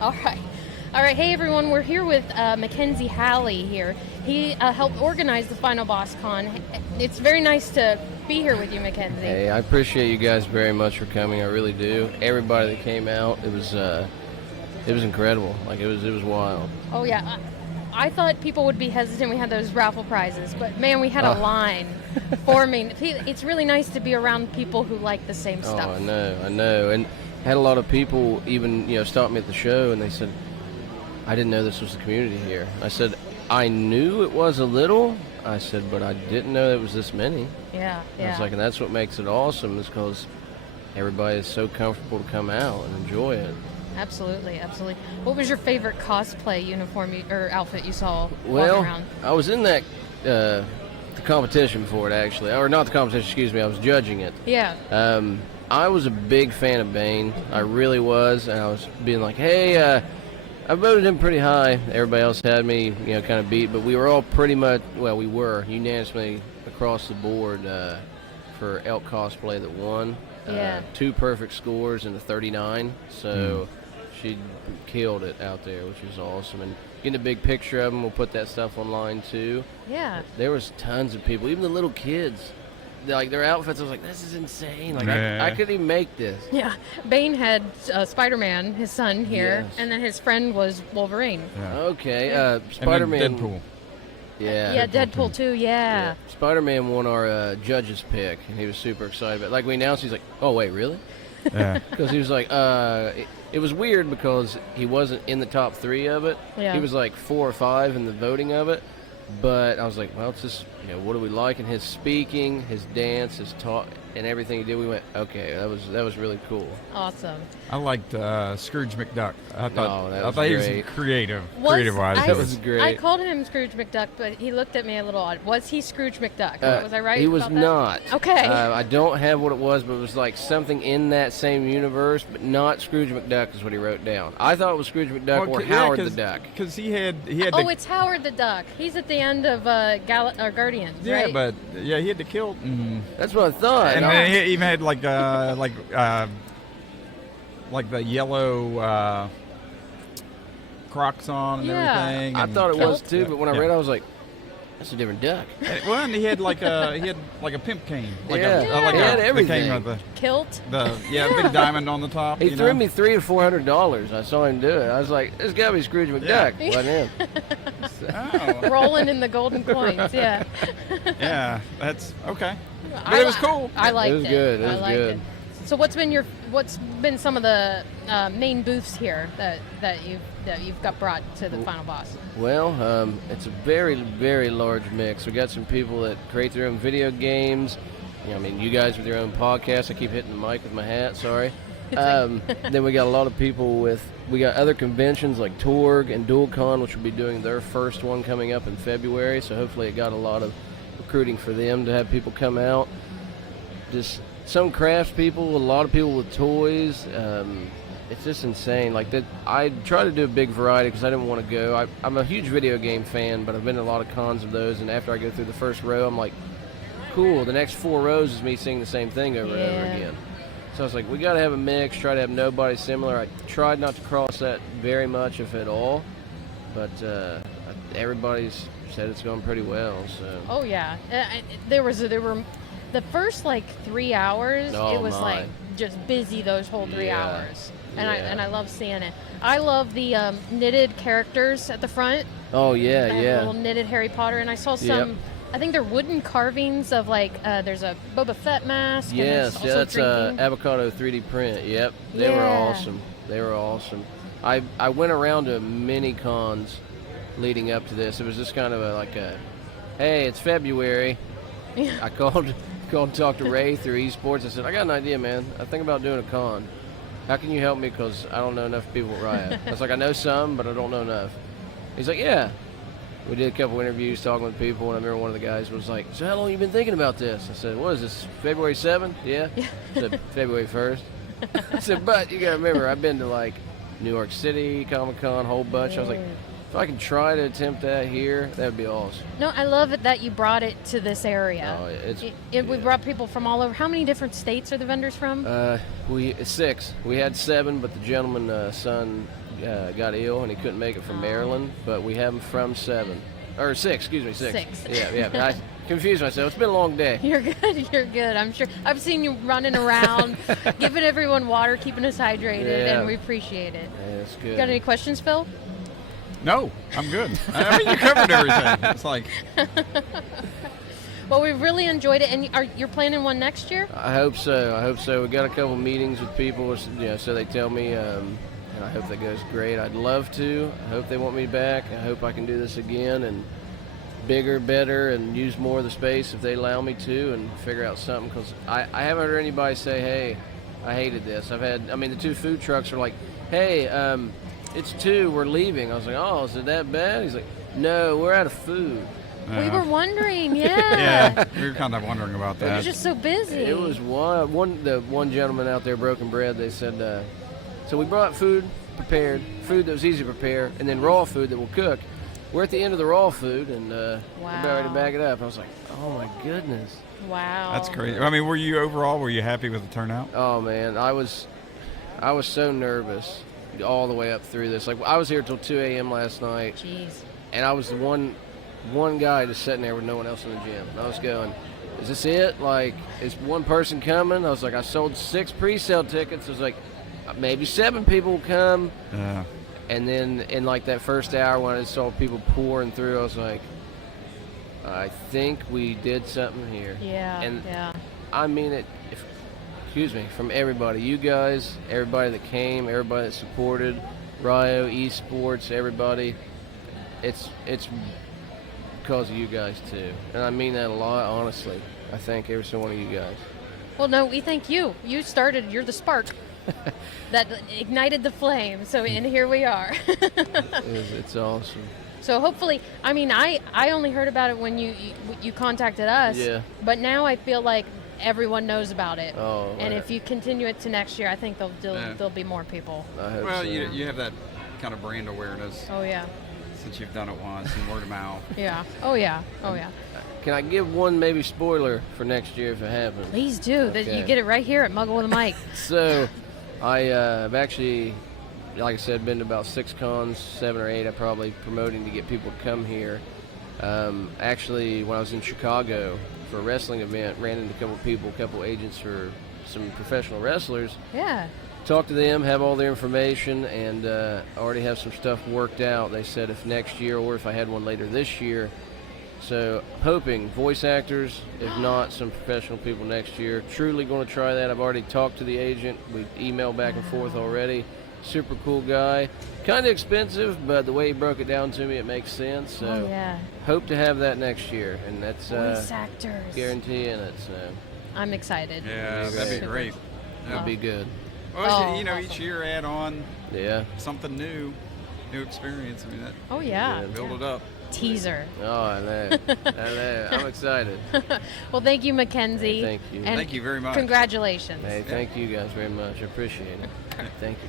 All right. All right. Hey, everyone. We're here with Mackenzie Halley here. He helped organize the Final Boss Con. It's very nice to be here with you, Mackenzie. Hey, I appreciate you guys very much for coming. I really do. Everybody that came out, it was incredible. Like, it was wild. Oh, yeah. I thought people would be hesitant. We had those raffle prizes, but man, we had a line forming. It's really nice to be around people who like the same stuff. Oh, I know. And had a lot of people even, stop me at the show, and they said, I didn't know this was the community here. I said, I knew it was a little. I said, but I didn't know it was this many. Yeah. I was like, and that's what makes it awesome, is because everybody is so comfortable to come out and enjoy it. Absolutely. What was your favorite cosplay uniform or outfit you saw walking around? I was in that the competition for it, actually, or not the competition. Excuse me. I was judging it. Yeah. I was a big fan of Bane. I really was, and I was being like, hey, I voted him pretty high. Everybody else had me, kind of beat, but we were all pretty much, we were unanimously across the board for Elk cosplay that won. Yeah. 2 perfect scores and a 39, so she killed it out there, which was awesome. And getting a big picture of them, we'll put that stuff online too. Yeah. There was tons of people, even the little kids. Like, their outfits, I was like, this is insane. Like, I couldn't even make this. Yeah. Bane had Spider-Man, his son, here, Yes. and then his friend was Wolverine. Yeah. Okay, Spider-Man. And then Deadpool. Yeah. Deadpool too, yeah. Spider-Man won our judge's pick, and he was super excited. But like we announced, he's like, "Oh wait, really?" Yeah. Because he was like, it was weird because he wasn't in the top 3 of it. Yeah. He was like 4 or 5 in the voting of it. But I was like, well, it's just, what do we like? And his speaking, his dance, his talk, and everything he did, we went, okay, that was really cool. Awesome. I liked Scrooge McDuck. I thought that was he great. was creative-wise. That was great. I called him Scrooge McDuck, but he looked at me a little odd. Was he Scrooge McDuck? Was I right? He was about that? not. Okay. I don't have what it was, but it was like something in that same universe, but not Scrooge McDuck is what he wrote down. I thought it was Scrooge McDuck or Howard the Duck. Because he had Oh, it's Howard the Duck. He's at the end of Guardians, right? Yeah, but he had to kill. That's what I thought. And then he even had like the yellow Crocs on and everything. I and thought it was kilt. too, but when I read it, I was like, that's a different duck. And he had like a pimp cane. Like he had everything. The cane with Kilt. big diamond on the top. He threw me $300 to $400. I saw him do it. I was like, this got to be Scrooge McDuck. Yeah. Wasn't him. Oh. Rolling in the golden coins, yeah. Yeah, that's okay. But it was cool. I liked it. It was good. It was good. So what's been some of the main booths here that you've got brought to the Final Boss? Well, it's a very, very large mix. We got some people that create their own video games. You guys with your own podcast. I keep hitting the mic with my hat. Sorry. Then we got a lot of people we got other conventions like Torg and DualCon, which will be doing their first one coming up in February. So hopefully it got a lot of recruiting for them to have people come out. Just some crafts people, a lot of people with toys. It's just insane. Like that, I try to do a big variety because I didn't want to go. I'm a huge video game fan, but I've been to a lot of cons of those. And after I go through the first row, I'm like, cool. The next 4 rows is me seeing the same thing over and over again. So I was like, we got to have a mix. Try to have nobody similar. I tried not to cross that very much, if at all. But everybody's said it's going pretty well. So. Oh yeah, there were the first 3 hours. It was just busy those whole 3 hours, and I love seeing it. I love the knitted characters at the front. Oh yeah, little knitted Harry Potter, and I saw some. Yep. I think they're wooden carvings of there's a Boba Fett mask. Yes, that's avocado 3D print. Yep, they were awesome. They were awesome. I went around to many cons leading up to this. It was just kind of hey, it's February. Yeah. I called to talk to Ray through esports. I said, I got an idea, man. I think about doing a con. How can you help me? Because I don't know enough people at Riot. I was like, I know some, but I don't know enough. He's like, yeah. We did a couple interviews talking with people, and I remember one of the guys was like, so how long have you been thinking about this? I said, what is this, February 7th? Yeah. I said, February 1st. I said, but you got to remember, I've been to New York City, Comic-Con, a whole bunch. I was like, if I can try to attempt that here, that would be awesome. No, I love it that you brought it to this area. Oh, we brought people from all over. How many different states are the vendors from? 6. We had 7, but the gentleman's son got ill and he couldn't make it from Maryland, but we have him from 7 or 6. Excuse me, 6. 6. Yeah. I confused myself. It's been a long day. You're good. You're good. I'm sure. I've seen you running around, giving everyone water, keeping us hydrated, and we appreciate it. Yeah, that's good. Got any questions, Phil? No, I'm good. I mean, you covered everything. It's like. Well, we've really enjoyed it, and you're planning one next year? I hope so. We got a couple meetings with people, so they tell me, and I hope that goes great. I'd love to. I hope they want me back. I hope I can do this again and bigger, better, and use more of the space if they allow me to, and figure out something. Because I haven't heard anybody say, "Hey, I hated this." The 2 food trucks are like, "Hey, it's 2, we're leaving." I was like, "Oh, is it that bad?" He's like, "No, we're out of food." We were wondering, Yeah, we were kind of wondering about that. You're just so busy. It was one gentleman out there, Broken Bread. They said, so we brought food prepared, food that was easy to prepare, and then raw food that we'll cook. We're at the end of the raw food, and we're ready to bag it up. I was like, oh my goodness. Wow. That's great. I mean, were you happy with the turnout? Oh man, I was so nervous all the way up through this. Like, I was here till 2 a.m. last night. Jeez. And I was the one guy just sitting there with no one else in the gym. And I was going, is this it? Like, is one person coming? I was like, I sold 6 pre-sale tickets. I was like, maybe 7 people will come. Yeah. And then in like that first hour when I saw people pouring through, I was like, I think we did something here. Yeah. And yeah. I mean it. From everybody, you guys, everybody that came, everybody that supported, Rio, Esports, everybody. It's because of you guys too, and I mean that a lot, honestly. I thank every single one of you guys. Well, no, we thank you. You started. You're the spark that ignited the flame. And here we are. It's awesome. So hopefully, I mean, I only heard about it when you contacted us. Yeah. But now I feel like everyone knows about it. Oh. And if you continue it to next year, I think there'll be more people. I hope Well, so. you have that kind of brand awareness Oh yeah. since you've done it once and word of mouth. Yeah. Oh yeah. Oh yeah. Can I give one maybe spoiler for next year if it happens? Please do. Okay. You get it right here at Muggle with a Mic. So, I've actually, like I said, been to about 6 cons, 7 or 8. I'm probably promoting to get people to come here. Actually, when I was in Chicago for a wrestling event, ran into a couple agents for some professional wrestlers. Yeah. Talked to them, have all their information, and already have some stuff worked out. They said if next year or if I had one later this year. So hoping voice actors, if not some professional people next year. Truly going to try that. I've already talked to the agent. We've emailed back and forth already. Super cool guy. Kind of expensive, but the way he broke it down to me, it makes sense. So hope to have that next year, and that's voice actors. guaranteeing it. So I'm excited. Yeah, that'd be great. that'd be good. Well, awesome. each year add on something new experience. I mean, that Oh yeah. build it up. Teaser. Oh, I know. I'm excited. Well, thank you, Mackenzie. Thank you. And Thank you very much. Congratulations. Hey, thank you guys very much. I appreciate it. Thank you.